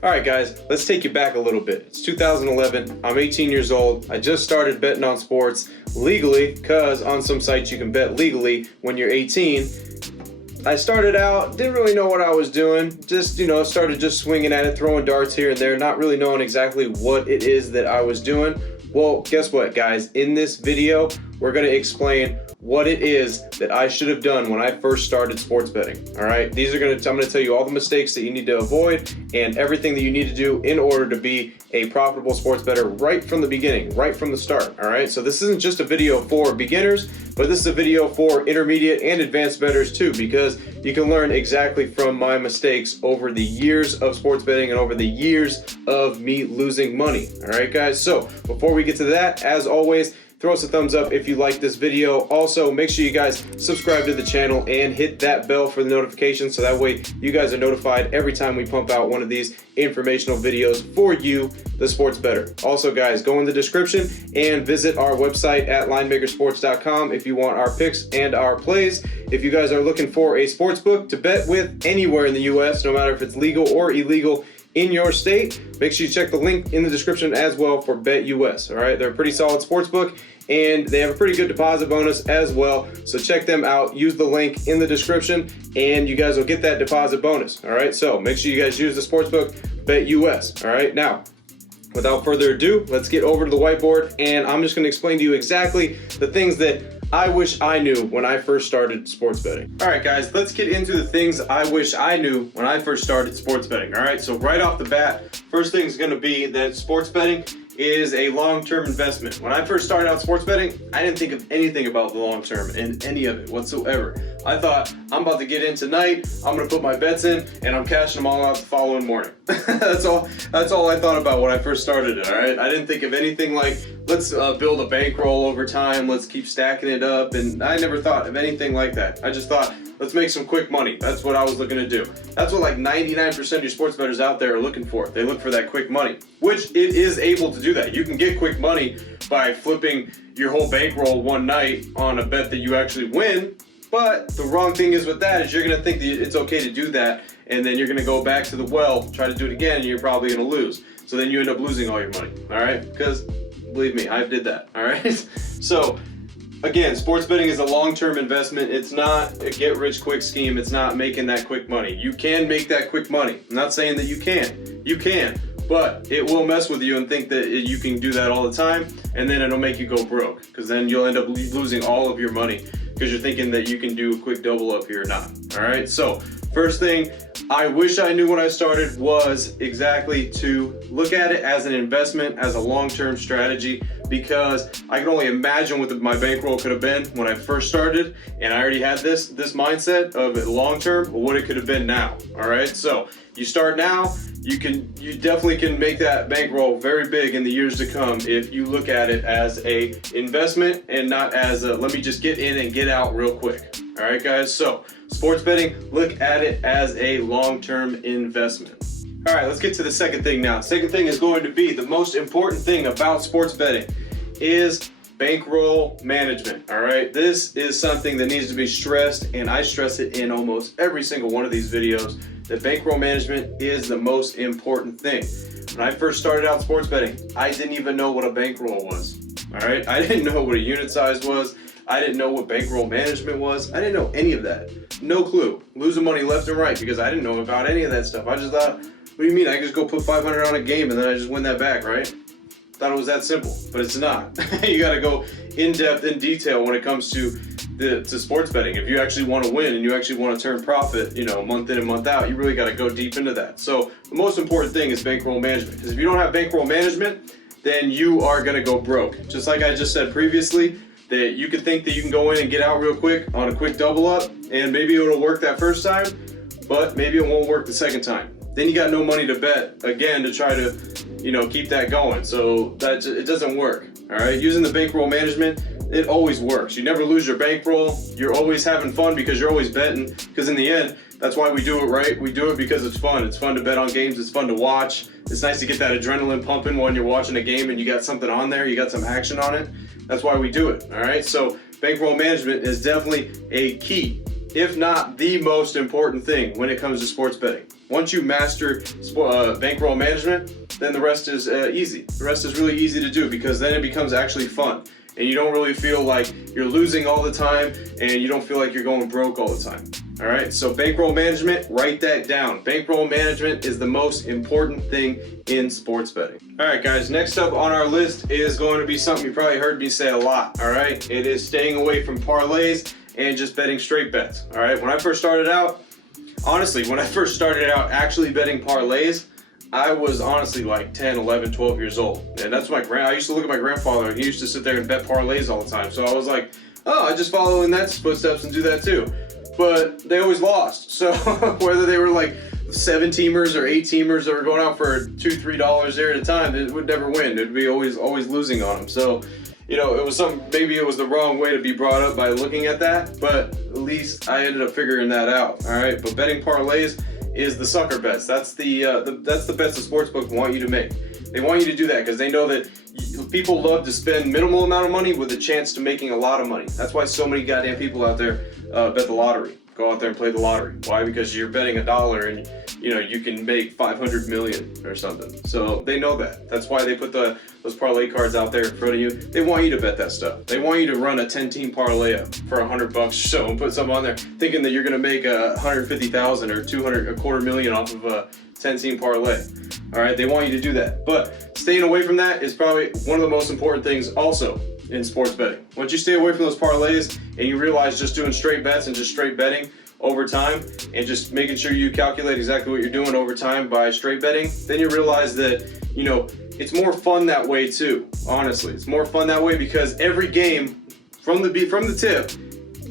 All right, guys, let's take you back a little bit. It's 2011. I'm 18 years old. I just started betting on sports legally because on some sites you can bet legally when you're 18. I started out, didn't really know what I was doing. Just, started just swinging at it, throwing darts here and there, not really knowing exactly what it is that I was doing. Well, guess what, guys? In this video, we're going to explain what it is that I should have done when I first started sports betting. All right, I'm going to tell you all the mistakes that you need to avoid and everything that you need to do in order to be a profitable sports bettor right from the beginning, right from the start. All right, so this isn't just a video for beginners, but this is a video for intermediate and advanced bettors too, because you can learn exactly from my mistakes over the years of sports betting and over the years of me losing money. All right, guys, so before we get to that, as always, throw us a thumbs up if you like this video. Also, make sure you guys subscribe to the channel and hit that bell for the notifications so that way you guys are notified every time we pump out one of these informational videos for you, the sports bettor. Also, guys, go in the description and visit our website at linemakersports.com if you want our picks and our plays. If you guys are looking for a sports book to bet with anywhere in the US, no matter if it's legal or illegal in your state, make sure you check the link in the description as well for BetUS. All right, they're a pretty solid sports book and they have a pretty good deposit bonus as well. So check them out. Use the link in the description and you guys will get that deposit bonus. All right, so make sure you guys use the sports book BetUS. All right, now without further ado, let's get over to the whiteboard and I'm just going to explain to you exactly the things that I wish I knew when I first started sports betting. All right, guys, let's get into the things I wish I knew when I first started sports betting. All right, so right off the bat, first thing is going to be that sports betting is a long-term investment. When I first started out sports betting, I didn't think of anything about the long-term in any of it whatsoever. I thought, I'm about to get in tonight, I'm gonna put my bets in, and I'm cashing them all out the following morning. That's all I thought about when I first started it, all right? I didn't think of anything like, let's build a bankroll over time, let's keep stacking it up, and I never thought of anything like that. I just thought, let's make some quick money. That's what I was looking to do. That's what like 99% of your sports bettors out there are looking for. They look for that quick money, which it is able to do that. You can get quick money by flipping your whole bankroll one night on a bet that you actually win. But the wrong thing is with that is you're gonna think that it's okay to do that, and then you're gonna go back to the well, try to do it again, and you're probably gonna lose. So then you end up losing all your money, all right? Because believe me, I did that, all right? So again, sports betting is a long-term investment. It's not a get-rich-quick scheme. It's not making that quick money. You can make that quick money. I'm not saying that you can't. You can, but it will mess with you and think that you can do that all the time, and then it'll make you go broke, because then you'll end up losing all of your money because you're thinking that you can do a quick double up here or not. All right, so first thing I wish I knew when I started was exactly to look at it as an investment, as a long-term strategy, because I can only imagine what my bankroll could have been when I first started, and I already had this mindset of it long-term, but what it could have been now. All right, so you start now, you definitely can make that bankroll very big in the years to come if you look at it as a investment and not as a let me just get in and get out real quick. All right, guys, so sports betting, look at it as a long-term investment. All right, let's get to the second thing now. Second thing is going to be the most important thing about sports betting is bankroll management. All right, this is something that needs to be stressed, and I stress it in almost every single one of these videos, that bankroll management is the most important thing. When I first started out sports betting, I didn't even know what a bankroll was. All right, I didn't know what a unit size was. I didn't know what bankroll management was. I didn't know any of that. No clue. Losing money left and right because I didn't know about any of that stuff. I just thought, what do you mean? I just go put 500 on a game and then I just win that back, right? Thought it was that simple, but it's not. You got to go in depth, in detail when it comes to sports betting. If you actually want to win and you actually want to turn profit, month in and month out, you really got to go deep into that. So the most important thing is bankroll management, because if you don't have bankroll management, then you are going to go broke. Just like I just said previously, that you could think that you can go in and get out real quick on a quick double up, and maybe it'll work that first time, but maybe it won't work the second time. Then you got no money to bet again to try to, keep that going. So it doesn't work. All right, using the bankroll management, it always works. You never lose your bankroll. You're always having fun because you're always betting. Because in the end, that's why we do it, right? We do it because it's fun. It's fun to bet on games. It's fun to watch. It's nice to get that adrenaline pumping when you're watching a game and you got something on there. You got some action on it. That's why we do it. All right. So bankroll management is definitely a key, if not the most important thing when it comes to sports betting. Once you master bankroll management, then the rest is easy. The rest is really easy to do because then it becomes actually fun. And you don't really feel like you're losing all the time, and you don't feel like you're going broke all the time. All right, so bankroll management, write that down. Bankroll management is the most important thing in sports betting. All right, guys, next up on our list is going to be something you probably heard me say a lot, all right? It is staying away from parlays and just betting straight bets, all right? When I first started out, honestly, when I first started out actually betting parlays, I was honestly like 10, 11, 12 years old. And that's I used to look at my grandfather, and he used to sit there and bet parlays all the time. So I was like, oh, I just follow in that footsteps and do that too. But they always lost. So whether they were like 7-teamers or 8-teamers that were going out for $2, $3 there at a time, it would never win. It'd be always losing on them. So, you know, it was maybe it was the wrong way to be brought up by looking at that, but at least I ended up figuring that out. All right, but betting parlays is the sucker bets. That's the bets the sportsbooks want you to make. They want you to do that because they know that people love to spend minimal amount of money with a chance to making a lot of money. That's why so many goddamn people out there bet the lottery. Go out there and play the lottery. Why? Because you're betting $1 and you know you can make 500 million or something. So they know that. That's why they put those parlay cards out there in front of you. They want you to bet that stuff. They want you to run a 10-team parlay up for $100 or so and put something on there, thinking that you're gonna make 150,000 or 200, $250,000 off of a 10-team parlay. All right, they want you to do that. But staying away from that is probably one of the most important things also in sports betting. Once you stay away from those parlays and you realize just doing straight bets and just straight betting over time and just making sure you calculate exactly what you're doing over time by straight betting, then you realize that, you know, it's more fun that way too. Honestly, it's more fun that way because every game from the tip,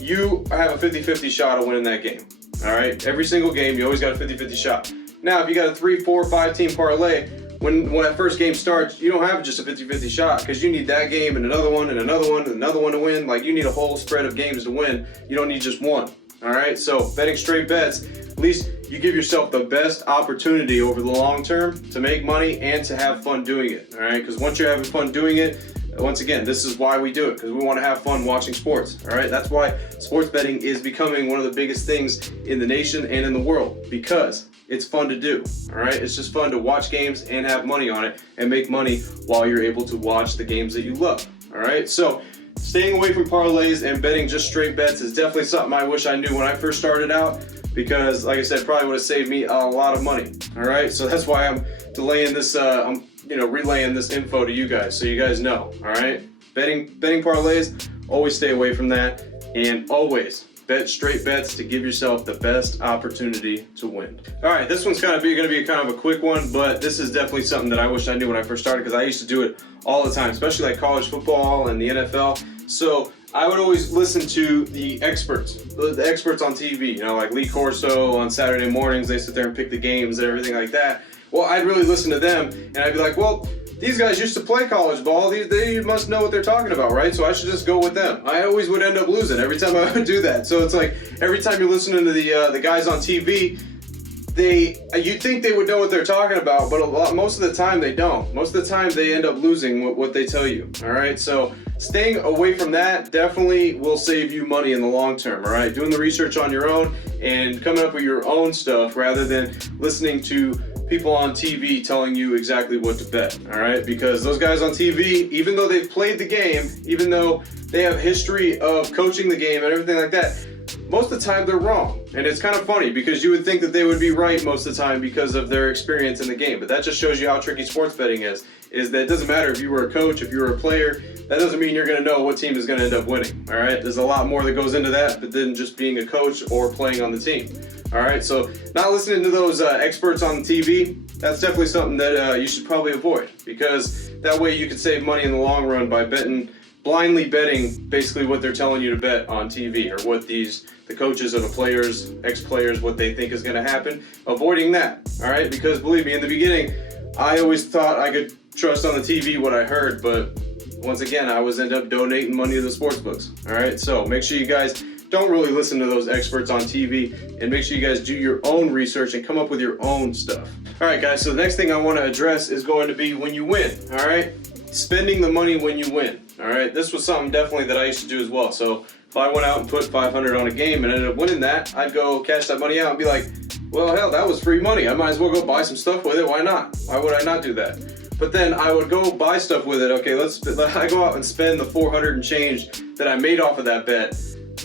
you have a 50-50 shot of winning that game. All right, every single game, you always got a 50-50 shot. Now, if you got a 3, 4, 5-team parlay, when that first game starts, you don't have just a 50-50 shot because you need that game and another one and another one and another one to win. Like, you need a whole spread of games to win. You don't need just one. All right, so betting straight bets, at least you give yourself the best opportunity over the long term to make money and to have fun doing it. All right, because once you're having fun doing it, once again, this is why we do it, because we want to have fun watching sports. All right, that's why sports betting is becoming one of the biggest things in the nation and in the world, because it's fun to do. All right, it's just fun to watch games and have money on it and make money while you're able to watch the games that you love. All right, so staying away from parlays and betting just straight bets is definitely something I wish I knew when I first started out, because like I said, probably would have saved me a lot of money. All right, so that's why I'm delaying this, I'm relaying this info to you guys so you guys know. All right, betting parlays, always stay away from that, and always bet straight bets to give yourself the best opportunity to win. All right, this one's going to be kind of a quick one, but this is definitely something that I wish I knew when I first started, because I used to do it all the time, especially like college football and the NFL. So I would always listen to the experts on TV, you know, like Lee Corso on Saturday mornings. They sit there and pick the games and everything like that. Well, I'd really listen to them, and I'd be like, well, these guys used to play college ball. They must know what they're talking about, right? So I should just go with them. I always would end up losing every time I would do that. So it's like every time you're listening to the guys on TV, you'd think they would know what they're talking about, but most of the time they don't. Most of the time they end up losing what they tell you. All right, so staying away from that definitely will save you money in the long term. All right, doing the research on your own and coming up with your own stuff rather than listening to people on TV telling you exactly what to bet. All right, because those guys on TV, even though they've played the game, even though they have history of coaching the game and everything like that, most of the time they're wrong. And it's kind of funny because you would think that they would be right most of the time because of their experience in the game. But that just shows you how tricky sports betting is that it doesn't matter if you were a coach, if you were a player, that doesn't mean you're going to know what team is going to end up winning. All right, there's a lot more that goes into that than just being a coach or playing on the team. All right, so not listening to those experts on TV, that's definitely something that you should probably avoid, because that way you can save money in the long run by blindly betting basically what they're telling you to bet on TV, or what the coaches or the players, ex-players, what they think is going to happen. Avoiding that, all right? Because believe me, in the beginning, I always thought I could trust on the TV what I heard, but once again, I was end up donating money to the sports books, all right? So make sure you guys don't really listen to those experts on TV, and make sure you guys do your own research and come up with your own stuff. All right, guys, so the next thing I want to address is going to be when you win, all right? Spending the money when you win, all right? This was something definitely that I used to do as well. So if I went out and put 500 on a game and ended up winning that, I'd go cash that money out and be like, well, hell, that was free money. I might as well go buy some stuff with it. Why not? Why would I not do that? But then I would go buy stuff with it. Okay, I go out and spend the 400 and change that I made off of that bet.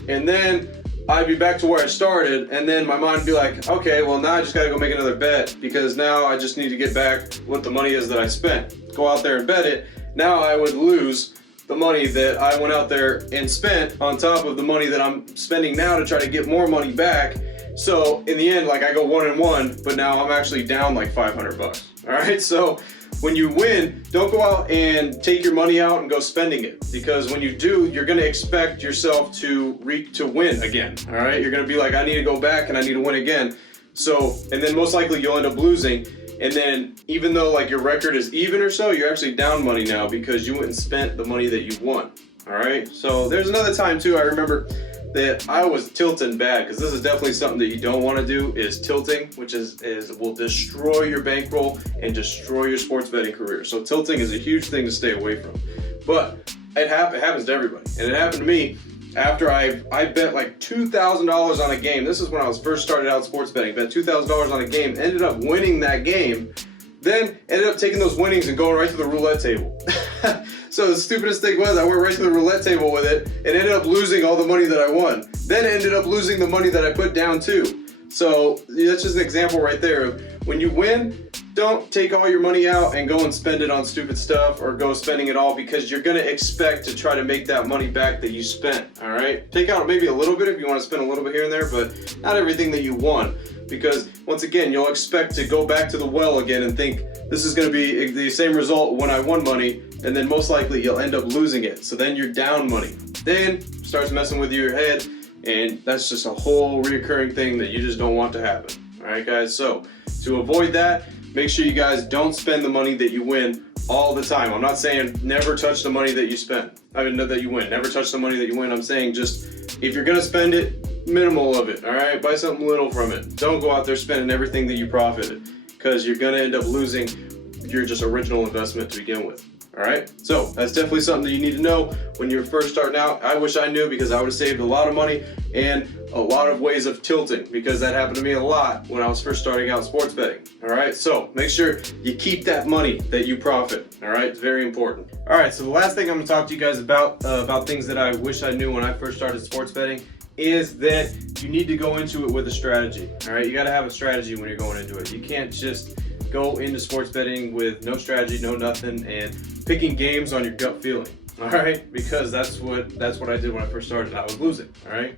And then I'd be back to where I started, and then my mind would be like, okay, well now I just gotta go make another bet because now I just need to get back what the money is that I spent. Go out there and bet it. Now I would lose the money that I went out there and spent on top of the money that I'm spending now to try to get more money back. So in the end, like I go 1-1, but now I'm actually down like 500 bucks. All right, so when you win, don't go out and take your money out and go spending it, because when you do, you're gonna expect yourself to win again. All right, you're gonna be like, I need to go back and I need to win again. So, and then most likely you'll end up losing. And then even though like your record is even or so, you're actually down money now because you went and spent the money that you won. All right, so there's another time too, I remember that I was tilting bad, because this is definitely something that you don't want to do, is tilting, which will destroy your bankroll and destroy your sports betting career. So tilting is a huge thing to stay away from. But it happens to everybody, and it happened to me after I bet like $2,000 on a game. This is when I was first started out sports betting. Bet $2,000 on a game, ended up winning that game, then ended up taking those winnings and going right to the roulette table. So the stupidest thing was I went right to the roulette table with it and ended up losing all the money that I won. Then ended up losing the money that I put down too. So that's just an example right there of when you win, don't take all your money out and go and spend it on stupid stuff or go spending it all, because you're gonna expect to try to make that money back that you spent, all right? Take out maybe a little bit if you wanna spend a little bit here and there, but not everything that you won. Because once again, you'll expect to go back to the well again and think this is gonna be the same result when I won money, and then most likely you'll end up losing it. So then you're down money. Then starts messing with your head, and that's just a whole reoccurring thing that you just don't want to happen. All right, guys, so to avoid that, make sure you guys don't spend the money that you win all the time. I'm not saying never touch the money that you spend. I mean, that you win. Never touch the money that you win. I'm saying just, if you're gonna spend it, minimal of it, all right? Buy something little from it. Don't go out there spending everything that you profited, because you're gonna end up losing your just original investment to begin with. All right, so that's definitely something that you need to know when you're first starting out. I wish I knew, because I would have saved a lot of money and a lot of ways of tilting, because that happened to me a lot when I was first starting out sports betting. All right, so make sure you keep that money that you profit. All right, it's very important. All right, so the last thing I'm gonna talk to you guys about things that I wish I knew when I first started sports betting is that you need to go into it with a strategy. All right, you gotta have a strategy when you're going into it. You can't just go into sports betting with no strategy, no nothing, and picking games on your gut feeling. All right, because that's what I did when I first started. I was losing. All right,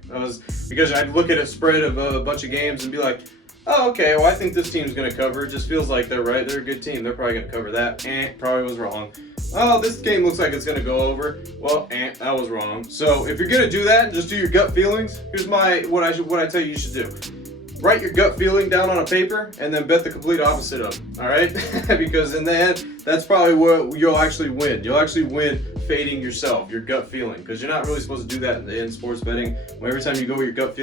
because I'd look at a spread of a bunch of games and be like, oh, okay, well I think this team's gonna cover. It just feels like they're right. They're a good team. They're probably gonna cover that. Probably was wrong. Oh, this game looks like it's gonna go over. Well, that was wrong. So if you're gonna do that, just do your gut feelings. Here's what I tell you should do. Write your gut feeling down on a paper and then bet the complete opposite of it, all right? Because in the end, that's probably what you'll actually win. You'll actually win fading yourself, your gut feeling, because you're not really supposed to do that in sports betting. Every time you go with your gut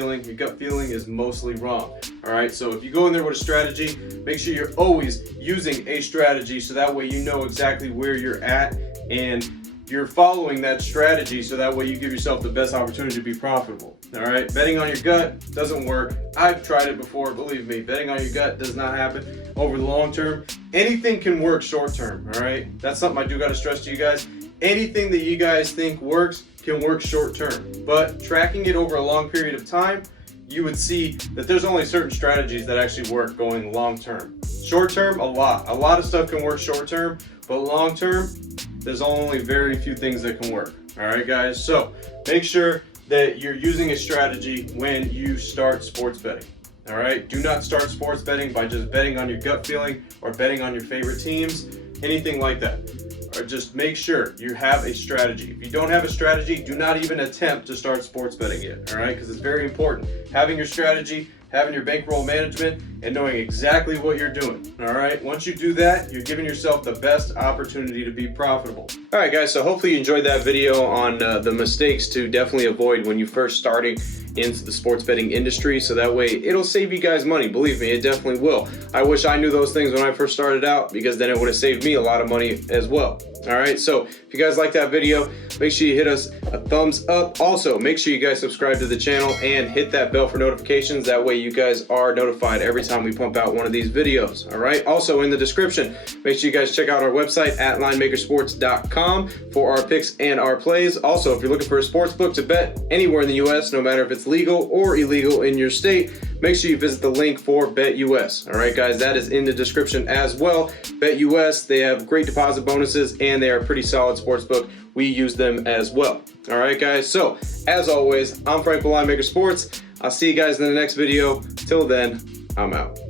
feeling is mostly wrong, all right? So if you go in there with a strategy, make sure you're always using a strategy, so that way you know exactly where you're at and you're following that strategy, so that way you give yourself the best opportunity to be profitable. All right, betting on your gut doesn't work. I've tried it before, believe me. Betting on your gut does not happen over the long term. Anything can work short term, all right? That's something I do got to stress to you guys. Anything that you guys think works can work short term, but tracking it over a long period of time, you would see that there's only certain strategies that actually work going long term. Short term, a lot of stuff can work short term, but long term, there's only very few things that can work. All right, guys, so make sure that you're using a strategy when you start sports betting. All right, do not start sports betting by just betting on your gut feeling or betting on your favorite teams, anything like that. Or just make sure you have a strategy. If you don't have a strategy, do not even attempt to start sports betting yet, all right? Because it's very important. Having your strategy, having your bankroll management, and knowing exactly what you're doing, all right? Once you do that, you're giving yourself the best opportunity to be profitable. All right, guys, so hopefully you enjoyed that video on the mistakes to definitely avoid when you first starting into the sports betting industry, so that way it'll save you guys money. Believe me, it definitely will. I wish I knew those things when I first started out, because then it would have saved me a lot of money as well. All right, so if you guys like that video, make sure you hit us a thumbs up. Also, make sure you guys subscribe to the channel and hit that bell for notifications. That way you guys are notified every time we pump out one of these videos. All right, also in the description, make sure you guys check out our website at linemakersports.com for our picks and our plays. Also, if you're looking for a sports book to bet anywhere in the US, no matter if it's legal or illegal in your state, make sure you visit the link for BetUS. All right, guys, that is in the description as well. BetUS, they have great deposit bonuses and they are a pretty solid sports book. We use them as well. All right, guys. So as always, I'm Frank with Linemaker Sports. I'll see you guys in the next video. Till then, I'm out.